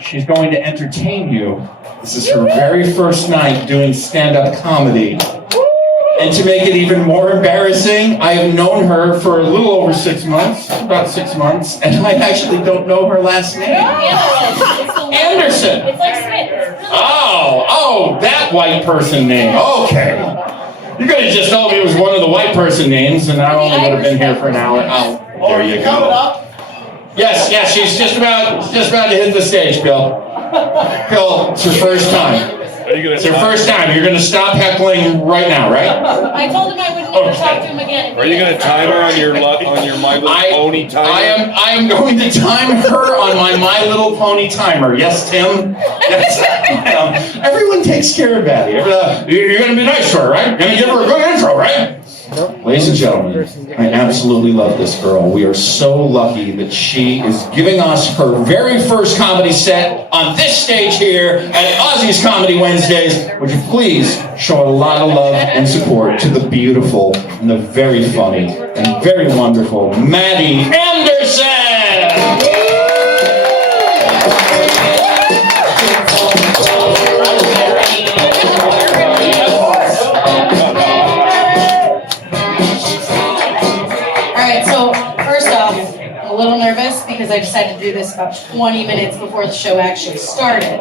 she's going to entertain you. This is her very first night doing stand-up comedy. And to make it even more embarrassing, I have known her for a little over 6 months, about 6 months, and I actually don't know her last name. Anderson. It's like Smith. Oh, that white person name. Okay. You could have just told me it was one of the white person names, and I only would have been here for an hour. Oh, there you go. Yes, she's just about to hit the stage, Bill. Bill, it's her first time. It's your first time. You're going to stop heckling right now, right? I told him I wouldn't even talk to him again. Are you going to time her on your My Little Pony timer? I am going to time her on my Little Pony timer. Yes, Tim? Yes, I am. Everyone takes care of Betty. You're going to be nice to her, right? You're going to give her a good intro, right? Ladies and gentlemen, I absolutely love this girl. We are so lucky that she is giving us her very first comedy set on this stage here at Ozzy's Comedy Wednesdays. Would you please show a lot of love and support to the beautiful and the very funny and very wonderful Maddie Anderson! Because I decided to do this about 20 minutes before the show actually started. So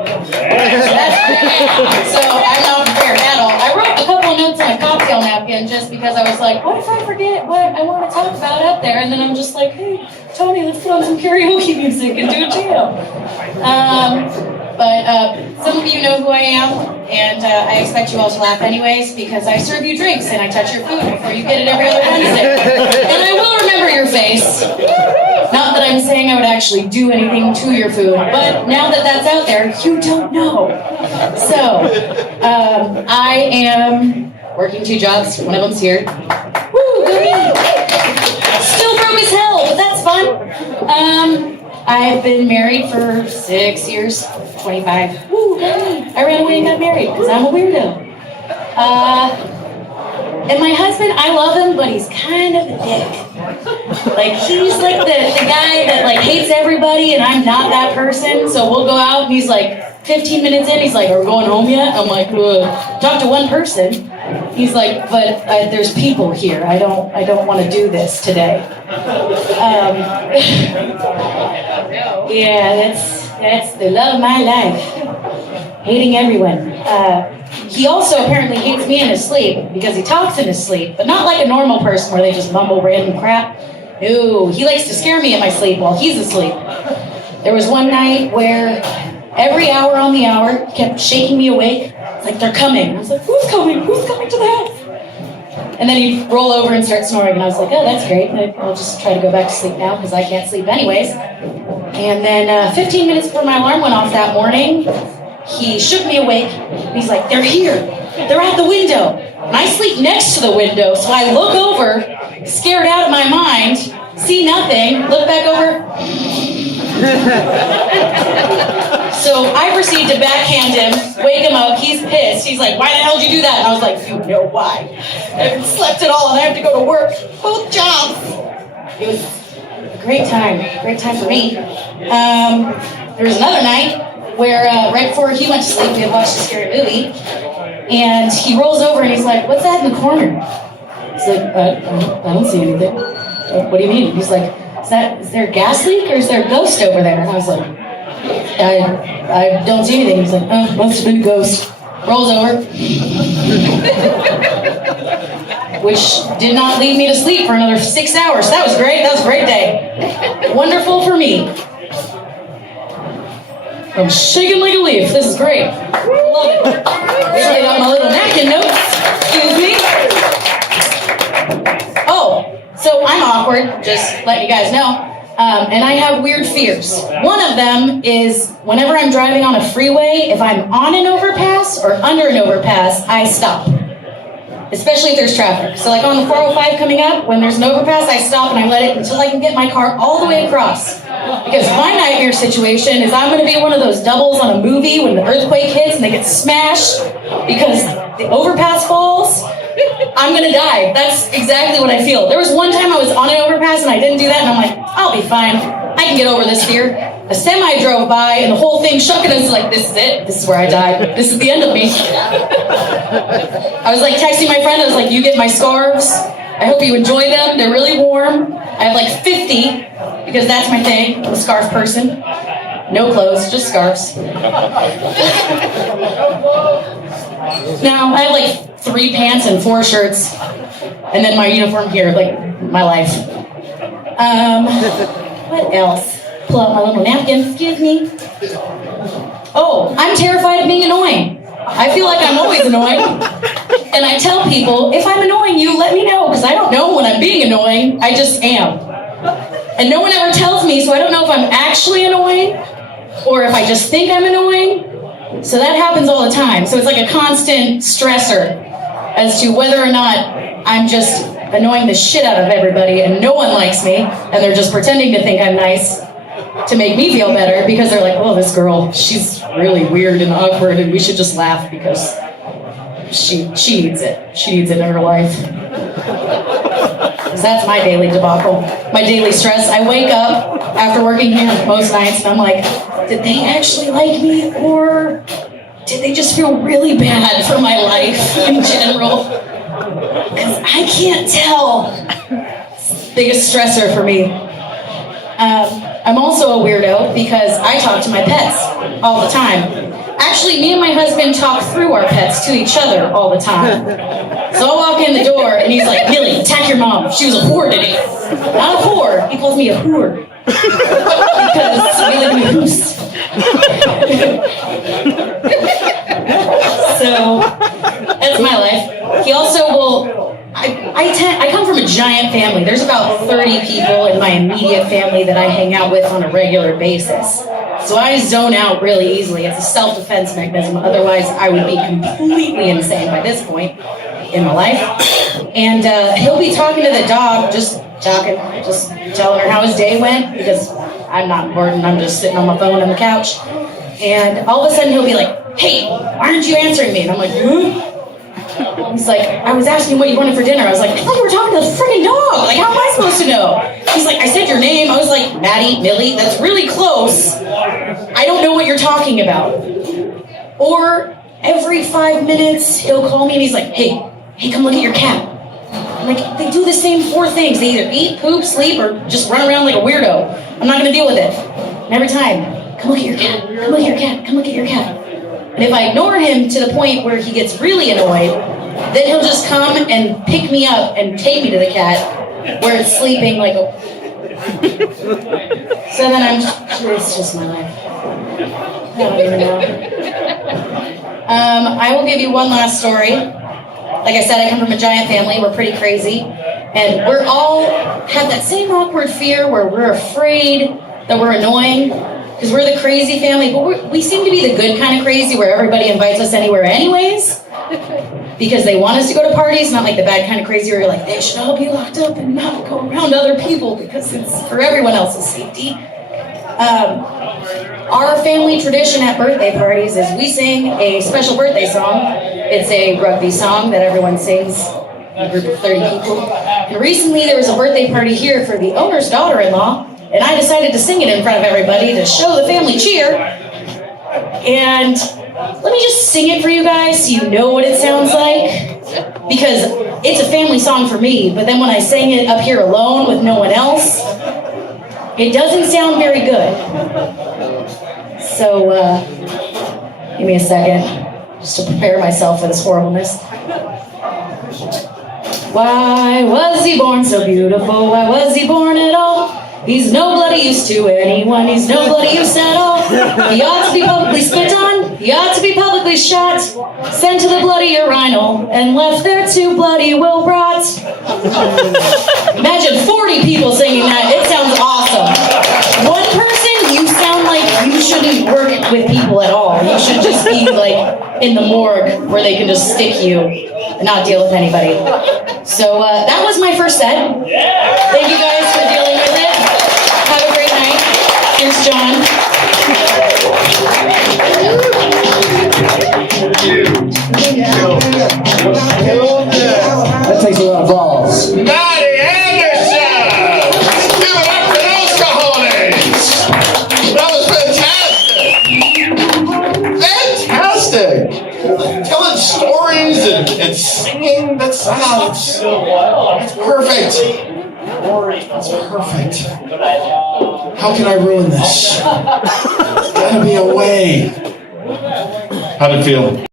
I'm not prepared at all. I wrote a couple of notes on a cocktail napkin just because I was like, what if I forget what I want to talk about up there? And then I'm just like, hey, Tony, let's put on some karaoke music and do a jam. But some of you know who I am, and I expect you all to laugh anyways because I serve you drinks and I touch your food before you get it every other Wednesday. And I will remember your face. Not that I'm saying I would actually do anything to your food, but now that that's out there, you don't know. So, I am working 2 jobs. One of them's here. Woo, go me! Still broke as hell, but that's fun. I've been married for 6 years, 25. Woo, go me! I ran away and got married because I'm a weirdo. And my husband, I love him, but he's kind of a dick. Like, he's like the guy that like hates everybody, and I'm not that person. So we'll go out, and he's like, 15 minutes in, he's like, are we going home yet? I'm like, talk to one person. He's like, but there's people here. I don't want to do this today. Yeah, that's the love of my life. Hating everyone. He also apparently hates me in his sleep because he talks in his sleep, but not like a normal person where they just mumble random crap. No, he likes to scare me in my sleep while he's asleep. There was one night where every hour on the hour he kept shaking me awake. It's like, they're coming. I was like, who's coming? Who's coming to the house? And then he'd roll over and start snoring, and I was like, oh, that's great. I'll just try to go back to sleep now because I can't sleep anyways. And then 15 minutes before my alarm went off that morning, he shook me awake, and he's like, they're here. They're at the window. And I sleep next to the window, so I look over, scared out of my mind, see nothing, look back over. So I proceed to backhand him, wake him up, he's pissed. He's like, why the hell did you do that? And I was like, you know why. I haven't slept at all, and I have to go to work. Both jobs. It was a great time for me. There was another night where right before he went to sleep, we had watched a scary movie, and he rolls over and he's like, what's that in the corner? He's like, I don't see anything. What do you mean? He's like, is there a gas leak or is there a ghost over there? And I was like, I don't see anything. He's like, oh, must have been a ghost. Rolls over. Which did not leave me to sleep for another 6 hours. That was great. That was a great day. Wonderful for me. I'm shaking like a leaf. This is great. Love it. Write out my little napkin notes. Excuse me. Oh, so I'm awkward, just let you guys know. And I have weird fears. One of them is whenever I'm driving on a freeway, if I'm on an overpass or under an overpass, I stop. Especially if there's traffic. So like on the 405 coming up, when there's an overpass, I stop and I let it until I can get my car all the way across. Because my nightmare situation is I'm going to be one of those doubles on a movie when the earthquake hits and they get smashed because the overpass falls. I'm going to die. That's exactly what I feel. There was one time I was on an overpass and I didn't do that and I'm like, I'll be fine. I can get over this fear. a semi drove by and the whole thing shook and I was like, this is it. This is where I died. This is the end of me. I was like texting my friend. I was like, you get my scarves. I hope you enjoy them. They're really warm. I have like 50 because that's my thing. I'm a scarf person. No clothes, just scarves. Now, I have like 3 pants and 4 shirts. And then my uniform here, like my life. What else? Pull out my little napkin, excuse me. Oh, I'm terrified of being annoying. I feel like I'm always annoying. And I tell people, if I'm annoying you, let me know, because I don't know when I'm being annoying. I just am. And no one ever tells me, so I don't know if I'm actually annoying or if I just think I'm annoying. So that happens all the time. So it's like a constant stressor as to whether or not I'm just annoying the shit out of everybody and no one likes me and they're just pretending to think I'm nice to make me feel better because they're like, oh, this girl, she's really weird and awkward and we should just laugh because she needs it. She needs it in her life. Because that's my daily debacle, my daily stress. I wake up after working here most nights and I'm like, did they actually like me or did they just feel really bad for my life in general? Because I can't tell. It's the biggest stressor for me. I'm also a weirdo because I talk to my pets all the time. Actually, me and my husband talk through our pets to each other all the time. So I'll walk in the door and he's like, Millie, attack your mom. She was a whore today. Not a whore. He calls me a whore. Because we live in a hoose. So that's my life. He also will. I come from a giant family. There's about 30 people in my immediate family that I hang out with on a regular basis. So I zone out really easily. It's a self-defense mechanism. Otherwise, I would be completely insane by this point in my life. And he'll be talking to the dog, just telling her how his day went, because I'm not important. I'm just sitting on my phone on the couch. And all of a sudden, he'll be like, hey, why aren't you answering me? And I'm like, huh? He's like, I was asking what you wanted for dinner. I was like, I thought you were talking to the freaking dog. Like, how am I supposed to know? He's like, I said your name. I was like, Maddie, Millie, that's really close. I don't know what you're talking about. Or every 5 minutes, he'll call me and he's like, hey, come look at your cat. I'm like, they do the same 4 things. They either eat, poop, sleep, or just run around like a weirdo. I'm not going to deal with it. And every time, come look at your cat. Come look at your cat. Come look at your cat. And if I ignore him to the point where he gets really annoyed, then he'll just come and pick me up and take me to the cat where it's sleeping like a... So then it's just my life. I don't even know. I will give you one last story. Like I said, I come from a giant family. We're pretty crazy. And we're all have that same awkward fear where we're afraid that we're annoying. Because we're the crazy family, but we seem to be the good kind of crazy where everybody invites us anywhere anyways. Because they want us to go to parties, not like the bad kind of crazy where you're like, they should all be locked up and not go around other people because it's for everyone else's safety. Our family tradition at birthday parties is we sing a special birthday song. It's a rugby song that everyone sings, a group of 30 people. And recently there was a birthday party here for the owner's daughter-in-law, and I decided to sing it in front of everybody to show the family cheer. And let me just sing it for you guys so you know what it sounds like. Because it's a family song for me, but then when I sang it up here alone with no one else, it doesn't sound very good. So, give me a second, just to prepare myself for this horribleness. Why was he born so beautiful? Why was he born at all? He's no bloody use to anyone, he's no bloody use at all. He ought to be publicly spit on, he ought to be publicly shot, sent to the bloody urinal, and left there to bloody will rot. Imagine 40 people singing that, it sounds awesome. One person, you sound like you shouldn't work with people at all. You should just be like in the morgue where they can just stick you and not deal with anybody. So that was my first set. Thank you guys for dealing with it. Have a great night. Here's John. That takes a lot of balls. Maddie Anderson! Give it up for those cojones! That was telling stories and singing. That's perfect. That's perfect. How can I ruin this? There's gotta be a way. How'd it feel?